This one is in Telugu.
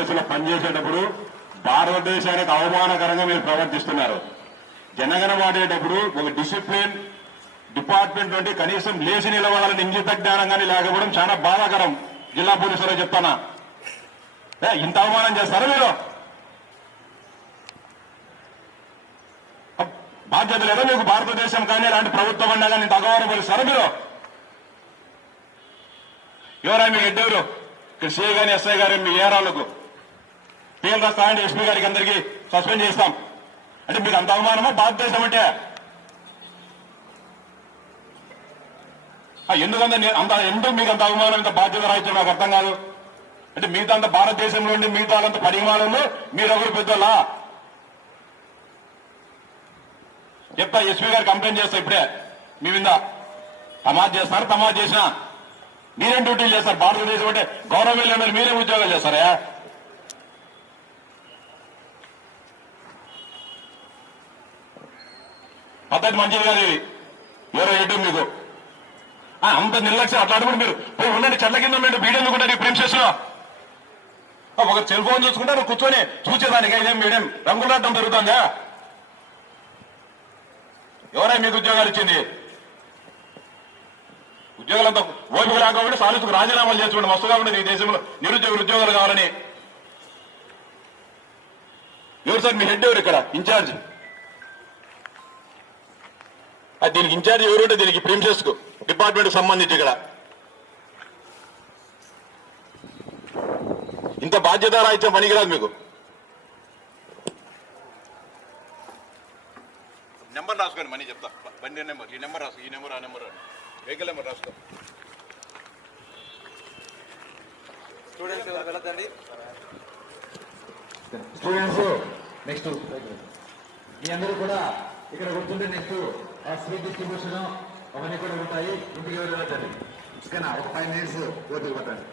దేశంలో పనిచేసేటప్పుడు భారతదేశానికి అవమానకరంగా మీరు ప్రవర్తిస్తున్నారు. జనగణ వాడేటప్పుడు ఒక డిసిప్లిన్ డిపార్ట్మెంట్ నుండి కనీసం లేచి నిలబడాలని ఇంగిత జ్ఞానం కానీ లేకపోవడం చాలా బాధాకరం. జిల్లా పోలీసులో చెప్తానా ఇంత అవమానం చేస్తారా మీరు? బాధ్యత లేదా మీకు భారతదేశం కానీ ఇలాంటి ప్రభుత్వం అన్నా కానీ తగవారు అగౌరవపరుస్తారా మీరు? ఎవరా మీ ఎడ్డెవరు ఇక్కడ సీఏ గాని ఎస్ఐ గారు మీ ఏరాలకు పేరు రాస్తామండి ఎస్పీ గారికి అందరికీ సస్పెండ్ చేస్తాం. అంటే మీకు అంత అవమానమా? భారతదేశం అంటే ఎందుకంటే అంత ఎందుకు మీకు అంత అవమానం ఇంత బాధ్యత రాయితే నాకు అర్థం కాదు. అంటే మిగతా అంత భారతదేశంలో ఉండి మిగతా అంత పరిమాణంలో మీరు పెద్దలా చెప్తా ఎస్పీ గారు కంప్లైంట్ చేస్తా ఇప్పుడే. మీ మీద తమాజ్ చేస్తారు తమాజ్ చేసినా మీరేం డ్యూటీలు చేస్తారు? భారతదేశం అంటే గౌరవం వెళ్ళిన మీరే ఉద్యోగాలు చేస్తారా? పద్ధతి మంచిది కాదు ఇది. ఎవరో ఏంటో మీకు. ఆ, అంత నిర్లక్ష్యం అట్లాంటి మీరు. పోయి ఉండండి చెట్ల కింద ఉండండి వీడియో ఎందుకుంటారు ఈ ఒక సెల్ ఫోన్ చూసుకుంటారు కూర్చొని చూసేదానికి ఇదేం మీడియం రంగులాటం జరుగుతుందా ఎవరై మీకు ఉద్యోగాలు ఇచ్చింది? ఉద్యోగాలంతా ఓపిక రాకపోతే సాలిసుకు రాజీనామాలు చేసుకోండి. మస్తుగా ఉండేది ఈ దేశంలో. నిరుద్యోగులు ఉద్యోగాలు కావాలని. ఎవరు సార్ మీ హెడ్ ఎవరు ఇక్కడ? ఇన్ఛార్జ్. అది దీనికి ఇన్ఛార్జ్ ఎవరు ఉంటే దీనికి ప్రిన్సెస్కు డిపార్ట్మెంట్ సంబంధించి ఇక్కడ. ఇంత బాధ్యత రాయితే పనికిరాదు మీకు. నెంబర్ రాసుకోండి మనీ చెప్తా. బండి నెంబర్ ఈ నెంబర్ రాసుకో ఈ నెంబర్ ఆ నెంబర్ వెహికల్ నెంబర్ రాసుకో. స్టూడెంట్స్ ఎవరు వెళ్ళదండి స్టూడెంట్స్ నెక్స్ట్. మీ అందరూ కూడా ఇక్కడ కూర్చుంటే నెక్స్ట్. యాక్సిడెంట్ ప్రమోషన్ అవన్నీ కూడా ఉంటాయి ఇంటికి ఎవరు వెళ్ళండి ఓకేనా ఒక ఫైవ్ మినిట్స్ ఓపిక పట్టండి